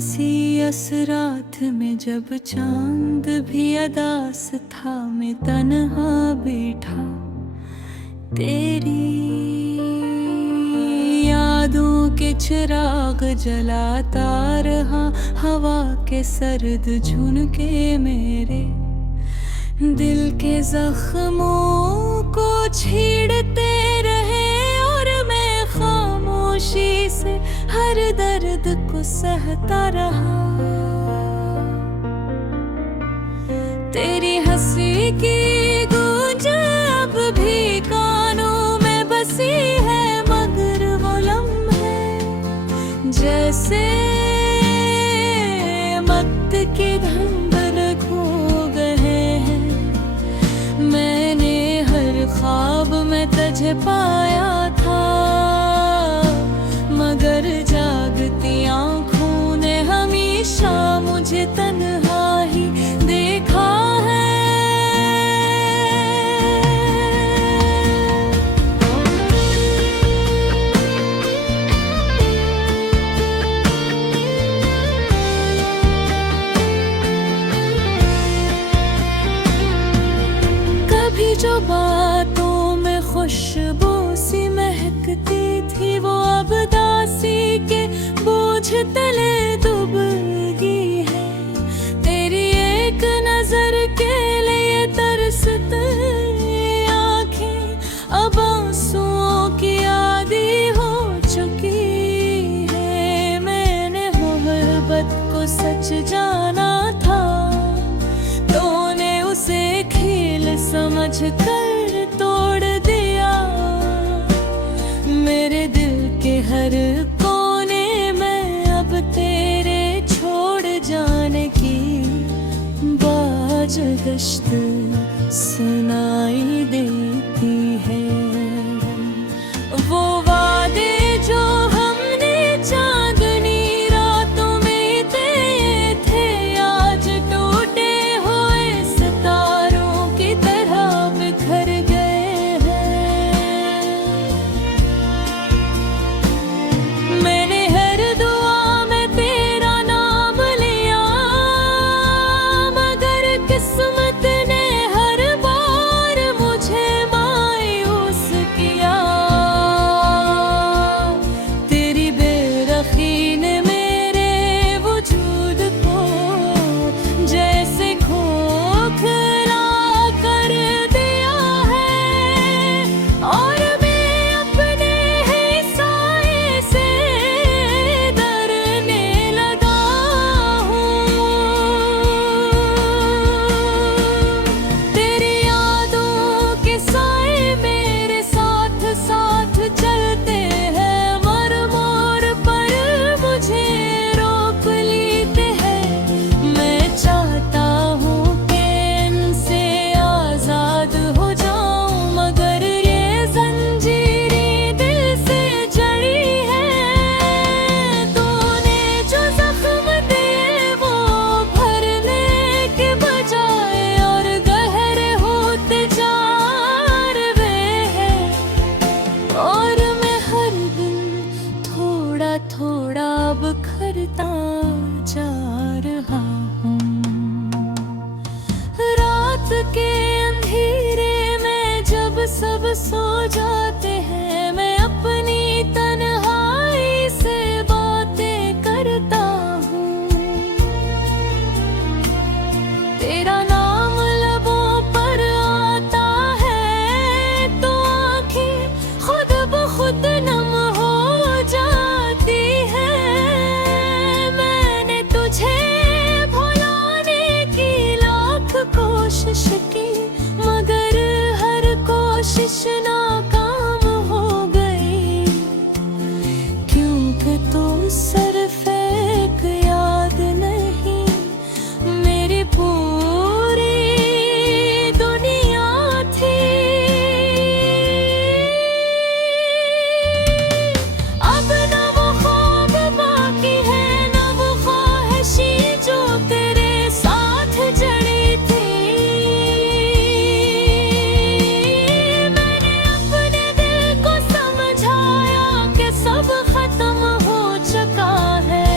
सी इस रात में जब चांद भी अदास था, मैं तन्हा बैठा तेरी यादों के चिराग जलाता रहा। हवा के सर्द झुनके मेरे दिल के जख्मों को छेड़ते रहे, और मैं खामोशी से हर दर्द को सहता रहा। तेरी हंसी की गूंज अब भी कानों में बसी है, मगर वो लम्हे जैसे मत के धंधल खो गए हैं। मैंने हर ख्वाब में तुझे पाया था, मगर जागती आँखों ने हमेशा मुझे तन्हा ही देखा है। कभी जो बातों में खुशबू सी महकती थी, वो अब दासी के बोझ तले डूब गई है। तेरी एक नजर के लिए तरसती आंखें अब आंसुओं की आदी हो चुकी है। मैंने मोहब्बत को सच जाना था, तूने उसे खेल समझ कर तोड़ दिया। मेरे दिल के हर कोने में अब तेरे छोड़ जाने की बाज गश्त सुनाई देती है। वो वादे जो हमने चांदनी रातों में किए थे, आज टूटे हुए सितारों की तरह बिखर गए हैं। मैंने हर दुआ में तेरा नाम लिया, मगर किस्मत ने हर बार मुझे मायूस किया। तेरी बेरखी ने मेरे वजूद को जैसे खोखला कर दिया है, और मैं अपने ही साए से डरने लगा हूँ। तेरी यादों के साए मेरे साथ साथ चलते हैं, मर मोर पर मुझे रोक लेते हैं। मैं चाहता हूँ कि इनसे आजाद हो जाऊं, मगर ये जंजीरें दिल से जड़ी है। तूने जो जख्म दिए वो भरने के बजाय और गहरे होते जा रहे हैं, और मैं हर दिन थोड़ा थोड़ा बिखरता जा रहा हूँ। रात के अंधेरे में जब सब सो जाते हैं, मैं अपनी तन्हाई से बातें करता हूँ। तेरा नाम लबों पर आता है तो आंखें खुद ब खुद नम हो जाती है। मैंने तुझे भुलाने की लाख कोशिश की, मगर हर कोशिश नाकाम हो गई, क्योंकि तू सिर्फ एक याद नहीं, मेरी पूरी दुनिया थी। अब न वो ख्वाब बाकी है, न वो ख्वाहिशी जो तेरे साथ जड़ी थी। मैंने अपने दिल को समझाया कि सब खत्म हो चुका है।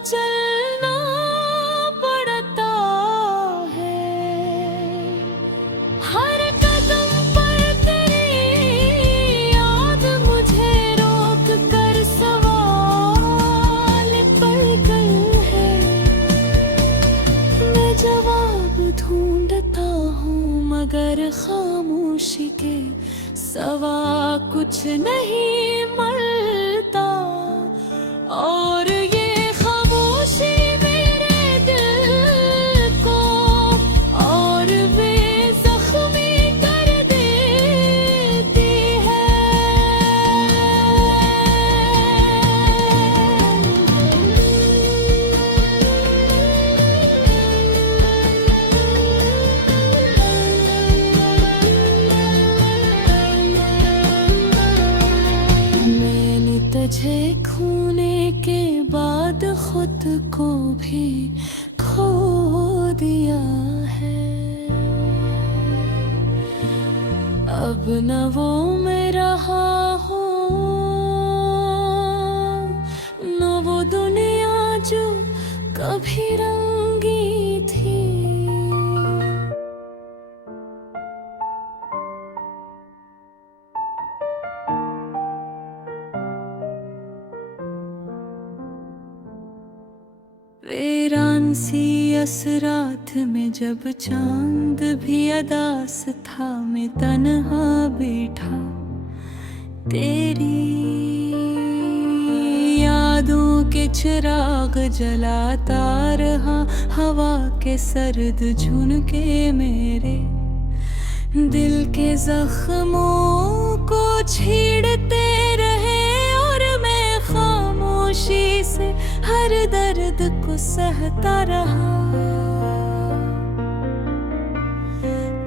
चलना पड़ता है। हर कदम पर तेरी याद मुझे रोक कर सवाल पढ़कर है। मैं जवाब ढूंढता हूँ मगर खामोशी के सवा कुछ नहीं मिलता। और ये खामोशी मेरे दिल को और बेज़ख्मी कर देती है। मैंने तुझे खोने के बाद खुद को भी खो दिया है। अब न वो मैं रहा हूँ, न वो दुनिया जो कभी रंगी थी। वीरान सी असरात में जब चांद भी अदास था, मैं तन्हा बैठा तेरी यादों के चिराग जलाता रहा। हवा के सर्द झुनके मेरे दिल के जख्मों को छेड़ते रहे। और मैं खामोशी से हर दर्द को सहता रहा।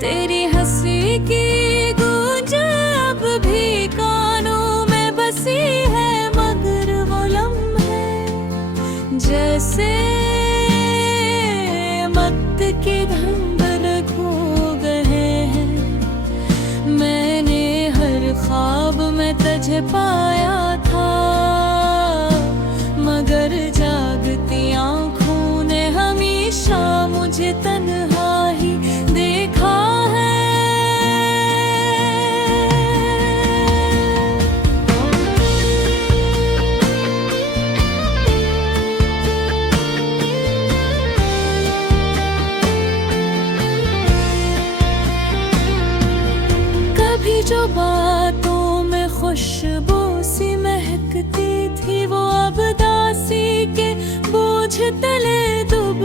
तेरी हंसी की गूंज अब भी कानों में बसी है, मगर वो लम्हे जैसे मत के धंधल खो गए हैं। मैंने हर ख्वाब में तुझे पाया था, मगर जागती आँखों ने हमेशा मुझे तन्हा ही देखा है। कभी जो बातों में खुशबू सी महकती थी, वो अब दासी के बोझ तले डूब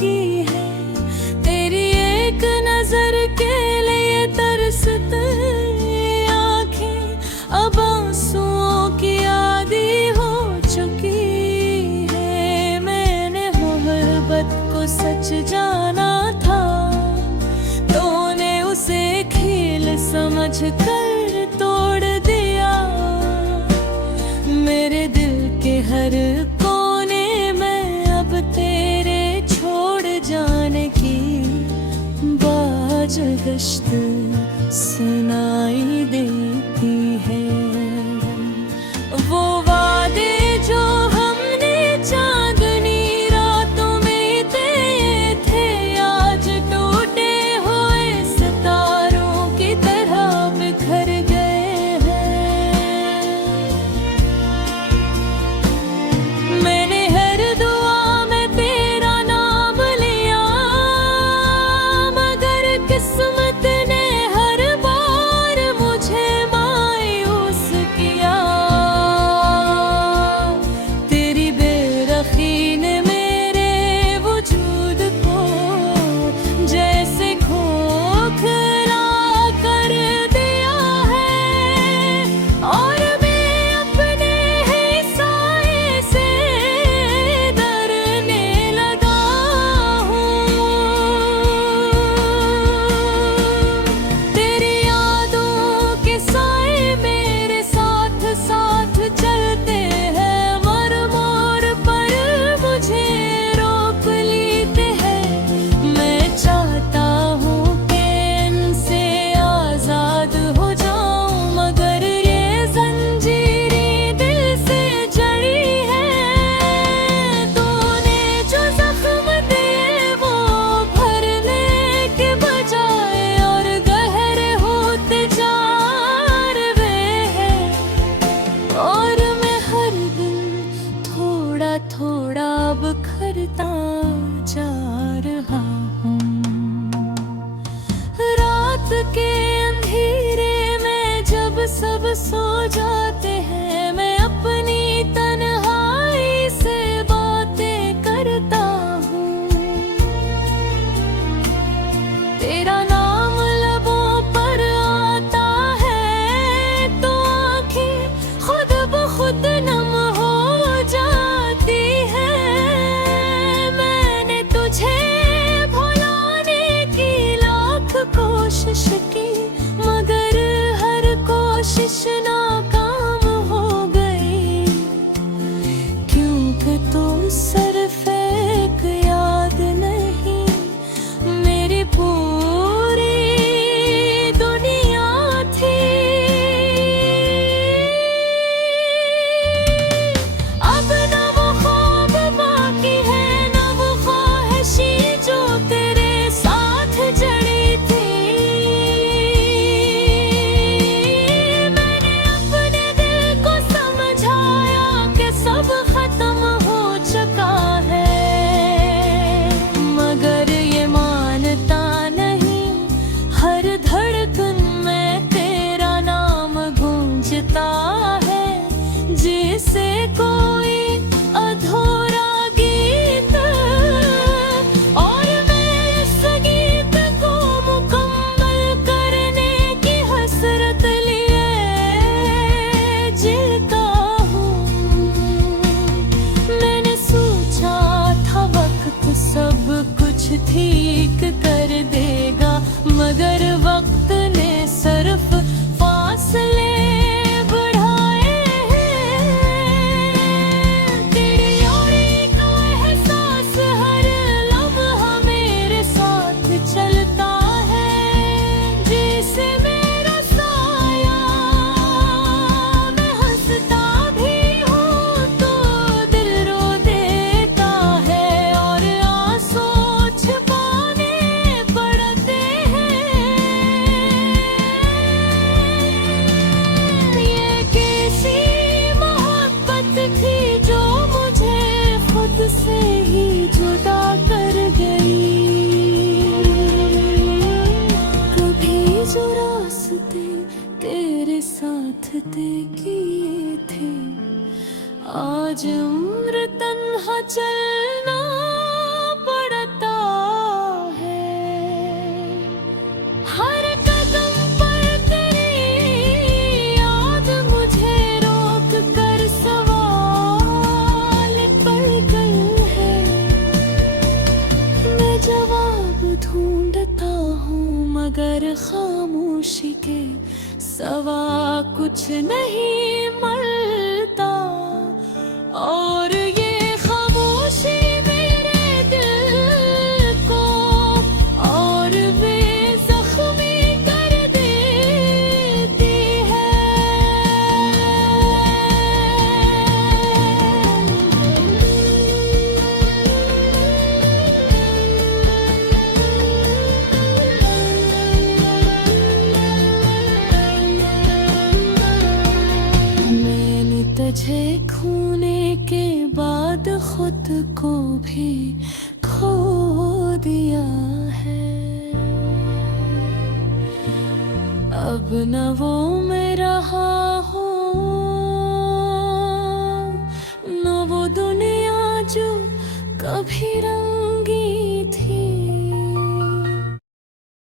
गई है। तेरी एक नजर के लिए तरसती आंखें अब आंसुओं की आदी हो चुकी है। मैंने मोहब्बत को सच जाना था, तूने उसे खेल समझ कर तोड़ दिया। मेरे दिल के हर कोने में अब तेरे छोड़ जाने की बाज गश्त सुनाई देती है। वो वादे जो हमने चांदनी रातों में किए थे, आज टूटे हुए सितारों की तरह बिखर गए हैं। मैंने हर दुआ में तेरा नाम लिया, मगर किस्मत ने हर बार मुझे सो जाते हैं, मैं अपनी तन्हाई से बातें करता हूँ। तेरा नाम लबों पर आता है तो आंखें खुद ब खुद नम हो जाती है। मैंने तुझे भुलाने की लाख कोशिश की, मगर हर कोशिश नाकाम हो गई। क्योंकि तू सिर्फ एक याद नहीं, मेरी पूरी दुनिया थी। अब न वो ख्वाब बाकी है, न वो ख्वाहिशी जो तेरे साथ जड़ी थी। मैंने अपने दिल को समझाया कि सब खत्म हो चुका है, मगर ये मानता नहीं। हर धड़कन में तेरा नाम गूंजता है, जिसे कोई अधूरा गीत। और मैं इस गीत को मुकम्मल करने की हसरत लिए जीता हूँ। मैंने सोचा था वक्त सब कुछ ठीक कर देगा, मगर वक्त ने सिर्फ फासले बढ़ाए हैं। तेरी यारी का एहसास हर लम्हा मेरे साथ चलता है, जैसे मेरा साया। मैं हंसता भी हूँ तो दिल रो देता है, और आंसू छुपाने पड़ते हैं। ये कैसी मोहब्बत थी जो मुझे खुद से ही जुदा कर गई। कभी जो रास्ते तेरे साथ तय किए थे, आज उम्र तन्हा चलना पड़ता है। हर कदम पर तेरी याद मुझे रोक कर सवाल पड़गल है। मैं जवाब ढूंढता हूँ, मगर खामोशी के सवा कुछ नहीं मिलता। और ये खामोशी मेरे दिल को और बेज़ख्मी कर देती है। मैंने तुझे खोने के बाद खुद को भी खो दिया है। अब न वो मैं रहा हूँ, न वो दुनिया जो कभी रहा।